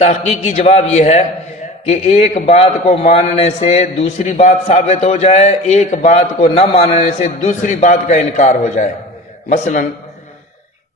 تحقیقی جواب یہ ہے کہ ایک بات کو ماننے سے دوسری بات ثابت ہو جائے، ایک بات کو نہ ماننے سے دوسری بات کا انکار ہو جائے۔ مثلا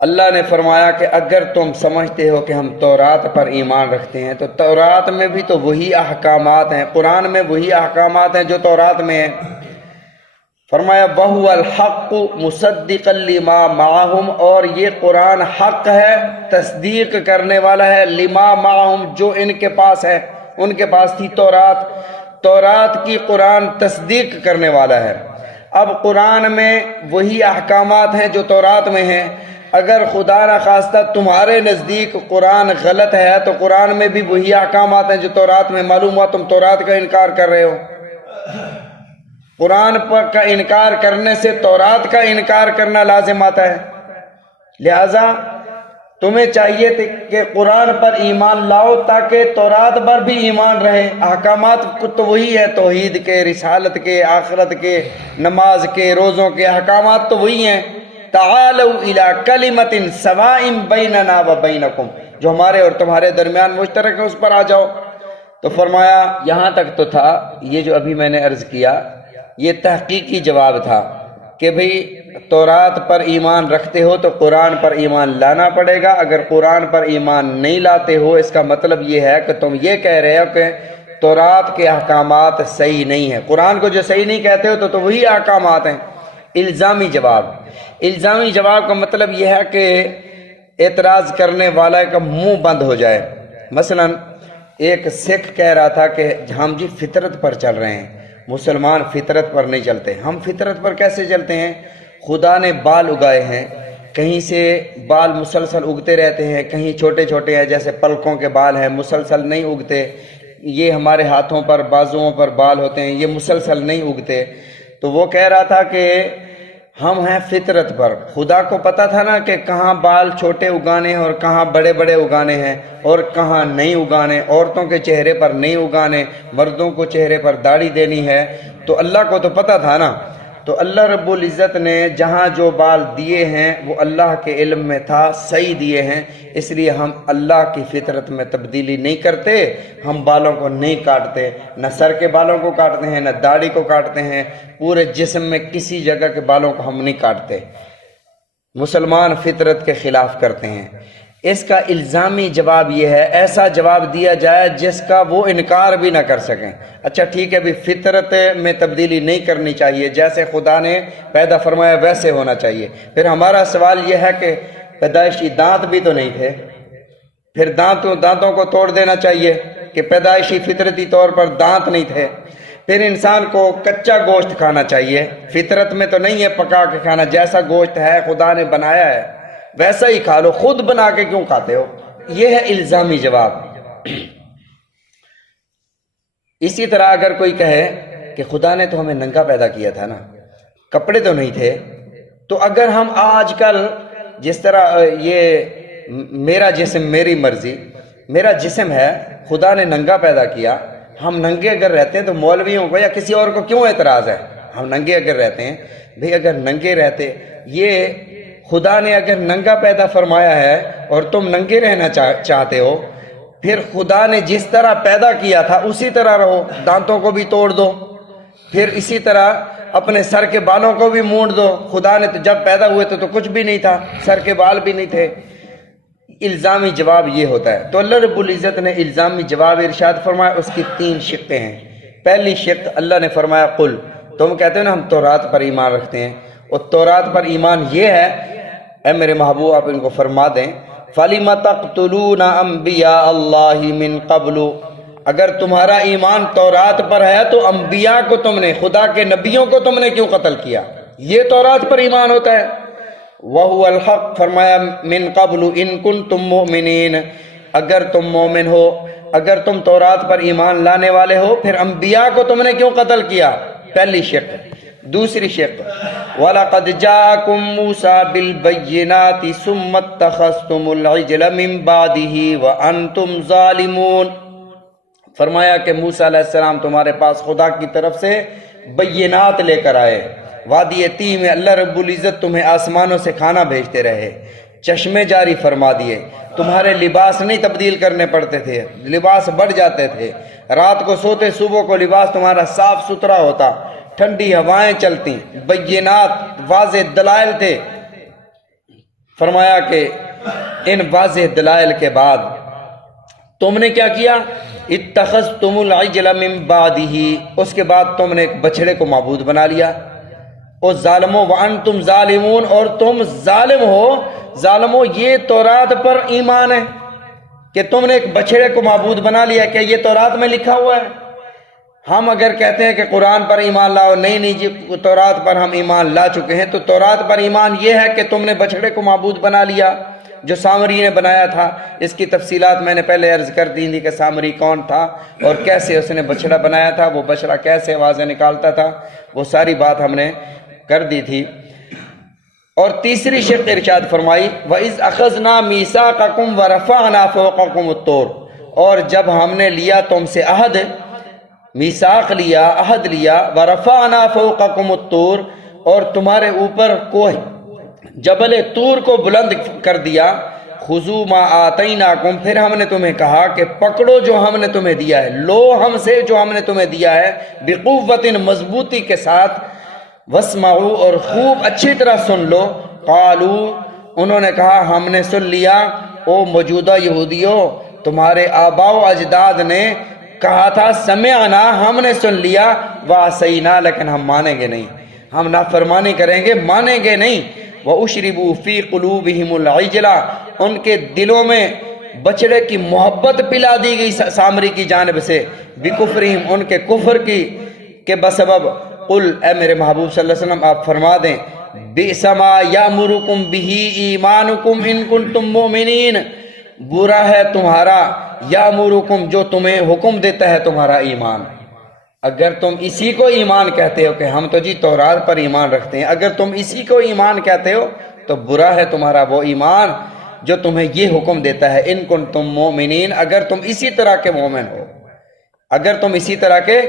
اللہ نے فرمایا کہ اگر تم سمجھتے ہو کہ ہم تورات پر ایمان رکھتے ہیں تو تورات میں بھی تو وہی احکامات ہیں، قرآن میں وہی احکامات ہیں جو تورات میں ہیں۔ فرمایا وَهُوَ الْحَقُّ مُصَدِّقًا لِمَا مَعَهُمْ، اور یہ قرآن حق ہے، تصدیق کرنے والا ہے، لما معہم، جو ان کے پاس ہے، ان کے پاس تھی تورات کی قرآن تصدیق کرنے والا ہے۔ اب قرآن میں وہی احکامات ہیں جو تورات میں ہیں، اگر خدا نہ خواستہ تمہارے نزدیک قرآن غلط ہے تو قرآن میں بھی وہی احکامات ہیں جو تورات میں، معلوم ہوا تم تورات کا انکار کر رہے ہو۔ قرآن پر کا انکار کرنے سے تورات کا انکار کرنا لازم آتا ہے، لہذا تمہیں چاہیے کہ قرآن پر ایمان لاؤ تاکہ تورات پر بھی ایمان رہے۔ احکامات تو وہی ہیں، توحید کے، رسالت کے، آخرت کے، نماز کے، روزوں کے احکامات تو وہی ہیں۔ تعالوا الی کلمۃ سواء بیننا و بینکم، جو ہمارے اور تمہارے درمیان مشترک ہے اس پر آ جاؤ۔ تو فرمایا یہاں تک تو تھا، یہ جو ابھی میں نے عرض کیا یہ تحقیقی جواب تھا کہ بھئی تورات پر ایمان رکھتے ہو تو قرآن پر ایمان لانا پڑے گا، اگر قرآن پر ایمان نہیں لاتے ہو اس کا مطلب یہ ہے کہ تم یہ کہہ رہے ہو کہ تورات کے احکامات صحیح نہیں ہیں، قرآن کو جو صحیح نہیں کہتے ہو تو وہی احکامات ہیں۔ الزامی جواب کا مطلب یہ ہے کہ اعتراض کرنے والا کا منہ بند ہو جائے۔ مثلا ایک سکھ کہہ رہا تھا کہ ہم جی فطرت پر چل رہے ہیں، مسلمان فطرت پر نہیں چلتے۔ ہم فطرت پر کیسے چلتے ہیں؟ خدا نے بال اگائے ہیں، کہیں سے بال مسلسل اگتے رہتے ہیں، کہیں چھوٹے چھوٹے ہیں جیسے پلکوں کے بال ہیں، مسلسل نہیں اگتے۔ یہ ہمارے ہاتھوں پر، بازوؤں پر بال ہوتے ہیں، یہ مسلسل نہیں اگتے۔ تو وہ کہہ رہا تھا کہ ہم ہیں فطرت پر۔ خدا کو پتہ تھا نا کہ کہاں بال چھوٹے اگانے ہیں اور کہاں بڑے بڑے اگانے ہیں اور کہاں نہیں اگانے، عورتوں کے چہرے پر نہیں اگانے، مردوں کو چہرے پر داڑھی دینی ہے، تو اللہ کو تو پتہ تھا نا۔ تو اللہ رب العزت نے جہاں جو بال دیے ہیں وہ اللہ کے علم میں تھا، صحیح دیے ہیں، اس لیے ہم اللہ کی فطرت میں تبدیلی نہیں کرتے، ہم بالوں کو نہیں کاٹتے، نہ سر کے بالوں کو کاٹتے ہیں، نہ داڑھی کو کاٹتے ہیں، پورے جسم میں کسی جگہ کے بالوں کو ہم نہیں کاٹتے۔ مسلمان فطرت کے خلاف کرتے ہیں۔ اس کا الزامی جواب یہ ہے، ایسا جواب دیا جائے جس کا وہ انکار بھی نہ کر سکیں۔ اچھا ٹھیک ہے بھی فطرت میں تبدیلی نہیں کرنی چاہیے، جیسے خدا نے پیدا فرمایا ویسے ہونا چاہیے۔ پھر ہمارا سوال یہ ہے کہ پیدائشی دانت بھی تو نہیں تھے، پھر دانتوں کو توڑ دینا چاہیے کہ پیدائشی فطرتی طور پر دانت نہیں تھے۔ پھر انسان کو کچا گوشت کھانا چاہیے، فطرت میں تو نہیں ہے پکا کے کھانا، جیسا گوشت ہے خدا نے بنایا ہے ویسا ہی کھا لو، خود بنا کے کیوں کھاتے ہو؟ یہ ہے الزامی جواب۔ اسی طرح اگر کوئی کہے کہ خدا نے تو ہمیں ننگا پیدا کیا تھا نا، کپڑے تو نہیں تھے، تو اگر ہم آج کل جس طرح یہ میرا جسم میری مرضی، میرا جسم ہے، خدا نے ننگا پیدا کیا، ہم ننگے اگر رہتے ہیں تو مولویوں کو یا کسی اور کو کیوں اعتراض ہے؟ ہم ننگے اگر رہتے ہیں، بھئی اگر ننگے رہتے، یہ خدا نے اگر ننگا پیدا فرمایا ہے اور تم ننگے رہنا چاہتے ہو، پھر خدا نے جس طرح پیدا کیا تھا اسی طرح رہو، دانتوں کو بھی توڑ دو، پھر اسی طرح اپنے سر کے بالوں کو بھی مونڈ دو۔ خدا نے تو جب پیدا ہوئے تو کچھ بھی نہیں تھا، سر کے بال بھی نہیں تھے۔ الزامی جواب یہ ہوتا ہے۔ تو اللہ رب العزت نے الزامی جواب ارشاد فرمایا، اس کی 3 شقیں ہیں۔ پہلی شق اللہ نے فرمایا قل، تم کہتے ہو نا ہم تورات پر ایمان رکھتے ہیں، اور تورات پر ایمان یہ ہے، اے میرے محبوب آپ ان کو فرما دیں، فَلِمَ تَقْتُلُونَ أَنْبِيَاءَ اللَّهِ مِنْ قَبْلُ، اگر تمہارا ایمان تورات پر ہے تو انبیاء کو تم نے، خدا کے نبیوں کو تم نے کیوں قتل کیا؟ یہ تورات پر ایمان ہوتا ہے۔ وَهُوَ الْحَقُّ، فرمایا من قبل ان کنتم مؤمنین، اگر تم مومن ہو، اگر تم تورات پر ایمان لانے والے ہو، پھر انبیاء کو تم نے کیوں قتل کیا؟ پہلی شق۔ دوسری شق، وَلَقَدْ جَاءَكُم مُوسَىٰ بِالْبَيِّنَاتِ ثُمَّ اتَّخَذْتُمُ الْعِجْلَ مِن بَعْدِهِ وَأَنْتُمْ ظَالِمُونَ، فرمایا کہ موسیٰ علیہ السلام تمہارے پاس خدا کی طرف سے بینات لے کر آئے، وادی تیہ میں اللہ رب العزت تمہیں آسمانوں سے کھانا بھیجتے رہے، چشمے جاری فرما دیے، تمہارے لباس نہیں تبدیل کرنے پڑتے تھے، لباس بڑھ جاتے تھے، رات کو سوتے صبح کو لباس تمہارا صاف ستھرا ہوتا، ٹھنڈی ہوائیں چلتی، بینات واضح دلائل تھے۔ فرمایا کہ ان واضح دلائل کے بعد تم نے کیا کیا؟ اتخذتم العجل من بعدہ، اس کے بعد تم نے ایک بچڑے کو معبود بنا لیا۔ او ظالمو وانتم ظالمون، اور تم ظالم ہو۔ ظالمو، یہ تورات پر ایمان ہے کہ تم نے ایک بچڑے کو معبود بنا لیا؟ کیا یہ تورات میں لکھا ہوا ہے؟ ہم اگر کہتے ہیں کہ قرآن پر ایمان لاؤ، نہیں جی تورات پر ہم ایمان لا چکے ہیں، تو تورات پر ایمان یہ ہے کہ تم نے بچڑے کو معبود بنا لیا جو سامری نے بنایا تھا۔ اس کی تفصیلات میں نے پہلے عرض کر دی تھی کہ سامری کون تھا اور کیسے اس نے بچڑا بنایا تھا، وہ بچڑا کیسے آوازیں نکالتا تھا، وہ ساری بات ہم نے کر دی تھی۔ اور تیسری شق ارشاد فرمائی وَإِذْ أَخَذْنَا مِيثَاقَكُمْ وَرَفَعْنَا فَوْقَكُمُ الطُّورَ، اور جب ہم نے لیا تم سے عہد، میثاق لیا، عہد لیا، وَرَفَعْنَا فَوْقَكُمُ الطُّورَ، اور تمہارے اوپر کوہ جبل طور کو بلند کر دیا، خُذُوا مَا آتَيْنَاكُمْ، پھر ہم نے تمہیں کہا کہ پکڑو جو ہم نے تمہیں دیا ہے، لو ہم سے جو ہم نے تمہیں دیا ہے، بِقُوَّةٍ، مضبوطی کے ساتھ، وَاسْمَعُوا، اور خوب اچھی طرح سن لو، قالوا، انہوں نے کہا ہم نے سن لیا، او موجودہ یہودیوں، تمہارے آباء و اجداد نے کہا تھا سمعنا، ہم نے سن لیا، وَعَصَيْنَا، لیکن ہم مانیں گے نہیں، ہم نافرمانی کریں گے، مانیں گے نہیں۔ وَأُشْرِبُوا فِي قُلُوبِهِمُ الْعِجْلَ، ان کے دلوں میں بچڑے کی محبت پلا دی گئی سامری کی جانب سے، بِكُفْرِهِمْ، ان کے کفر کی کے بسبب۔ قل، اے میرے محبوب صلی اللہ علیہ وسلم آپ فرما دیں، بِئْسَ مَا يَأْمُرُكُمْ بِهِ إِيمَانُكُمْ إِن كُنتُم مُؤْمِنِينَ، برا ہے تمہارا، یامرکم، جو تمہیں حکم دیتا ہے تمہارا ایمان۔ اگر تم اسی کو ایمان کہتے ہو کہ ہم تو جی تورات پر ایمان رکھتے ہیں، اگر تم اسی کو ایمان کہتے ہو تو برا ہے تمہارا وہ ایمان جو تمہیں یہ حکم دیتا ہے، ان کنتم مومنین، اگر تم اسی طرح کے مومن ہو، اگر تم اسی طرح کے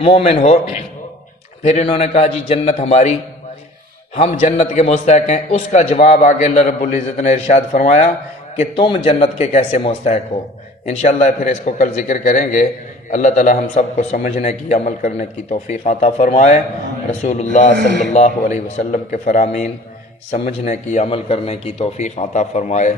مومن ہو۔ پھر انہوں نے کہا جی جنت ہماری، ہم جنت کے مستحق ہیں۔ اس کا جواب آگے اللہ رب العزت نے ارشاد فرمایا کہ تم جنت کے کیسے مستحق ہو۔ انشاءاللہ پھر اس کو کل ذکر کریں گے۔ اللہ تعالی ہم سب کو سمجھنے کی، عمل کرنے کی توفیق عطا فرمائے۔ رسول اللہ صلی اللہ علیہ وسلم کے فرامین سمجھنے کی، عمل کرنے کی توفیق عطا فرمائے۔